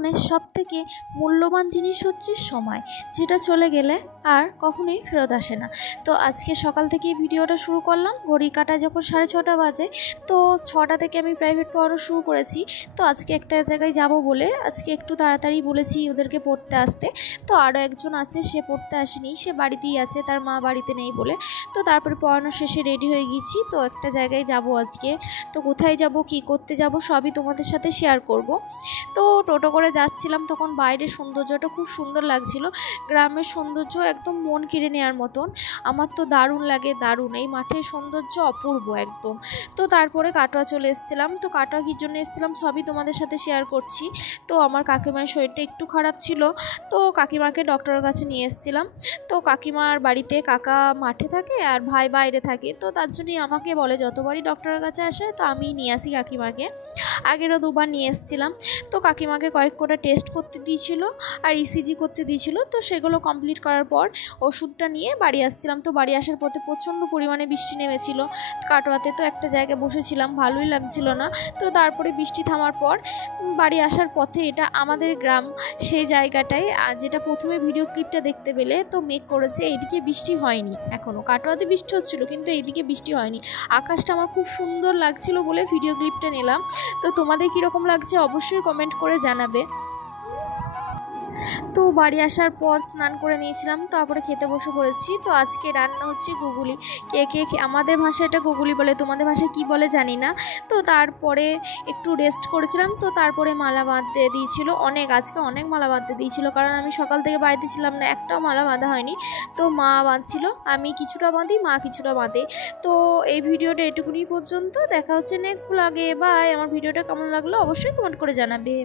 জীবনের সবথেকে মূল্যবান জিনিস হচ্ছে সময়, যেটা চলে গেলে আর কখনোই ফেরত আসে না। তো আজকে সকাল থেকে ভিডিওটা শুরু করলাম, ঘড়ির কাঁটায় যখন 6:30 বাজে। তো 6টা থেকে আমি প্রাইভেট পড়ানো শুরু করেছি। তো আজকে একটা জায়গায় যাব বলে আজকে একটু তাড়াতাড়ি বলেছি ওদেরকে পড়তে আসতে। তো আরও একজন আছে, সে পড়তে আসেনি, সে বাড়িতেই আছে, তার মা বাড়িতে নেই বলে। তো তারপরে পড়ানো শেষে রেডি হয়ে গেছি। তো একটা জায়গায় যাব আজকে। তো কোথায় যাব, কি করতে যাব, সবই তোমাদের সাথে শেয়ার করব। তো টোটো করে যাচ্ছিলাম, তখন বাইরের সৌন্দর্যটা খুব সুন্দর লাগছিল। গ্রামের সৌন্দর্য একদম মন কেড়ে নেওয়ার মতন। আমার তো দারুণ লাগে, দারুণ। এই মাঠের সৌন্দর্য অপূর্ব একদম। তো তারপরে কাটোয়া চলে এসেছিলাম। তো কাটোয়া কী জন্য এসেছিলাম সবই তোমাদের সাথে শেয়ার করছি। তো আমার কাকিমার শরীরটা একটু খারাপ ছিল, তো কাকিমাকে ডক্টরের কাছে নিয়ে এসেছিলাম। তো কাকিমার বাড়িতে কাকা মাঠে থাকে আর ভাই বাইরে থাকে, তো তার জন্যই আমাকে বলে যতবারই ডক্টরের কাছে আসে তো আমি নিয়ে আসি কাকিমাকে। আগেরও দুবার নিয়ে এসেছিলাম। তো কাকিমাকে কয়েক কটা টেস্ট করতে দিয়েছিল আর ইসিজি করতে দিয়েছিল। তো সেগুলো কমপ্লিট করার পর ওষুধটা নিয়ে বাড়ি আসছিলাম। তো বাড়ি আসার পথে প্রচণ্ড পরিমাণে বৃষ্টি নেমেছিল কাটোয়াতে। তো একটা জায়গায় বসেছিলাম, ভালোই লাগছিল না। তো তারপরে বৃষ্টি থামার পর বাড়ি আসার পথে, এটা আমাদের গ্রাম, সেই জায়গাটায় যেটা প্রথমে ভিডিও ক্লিপটা দেখতে পেলে, তো মেঘ করেছে। এইদিকে বৃষ্টি হয়নি এখনও, কাটোয়াতে বৃষ্টি হচ্ছিল কিন্তু এইদিকে বৃষ্টি হয়নি। আকাশটা আমার খুব সুন্দর লাগছিল বলে ভিডিও ক্লিপটা নিলাম। তো তোমাদের কীরকম লাগছে অবশ্যই কমেন্ট করে জানাবে। তো বাড়ি আসার পর স্নান করে নিয়েছিলাম, তারপরে খেতে বসে পড়েছি। তো আজকে রান্না হচ্ছে গুগুলি। কে আমাদের ভাষায় এটা গুগুলি বলে, তোমাদের ভাষায় কি বলে জানি না। তো তারপরে একটু রেস্ট করেছিলাম। তো তারপরে মালা বাঁধতে দিয়েছিল আজকে অনেক মালা বাঁধতে দিয়েছিল, কারণ আমি সকাল থেকে বাড়িতে ছিলাম না, একটাও মালা বাঁধা হয়নি। তো মা বাঁধছিল, আমি কিছুটা বাঁধি, মা কিছুটা বাঁধে। তো এই ভিডিওটা এটুকুনি পর্যন্ত, দেখা হচ্ছে নেক্সট ব্লগে। বাই। আমার ভিডিওটা কেমন লাগলো অবশ্যই কমেন্ট করে জানাবে।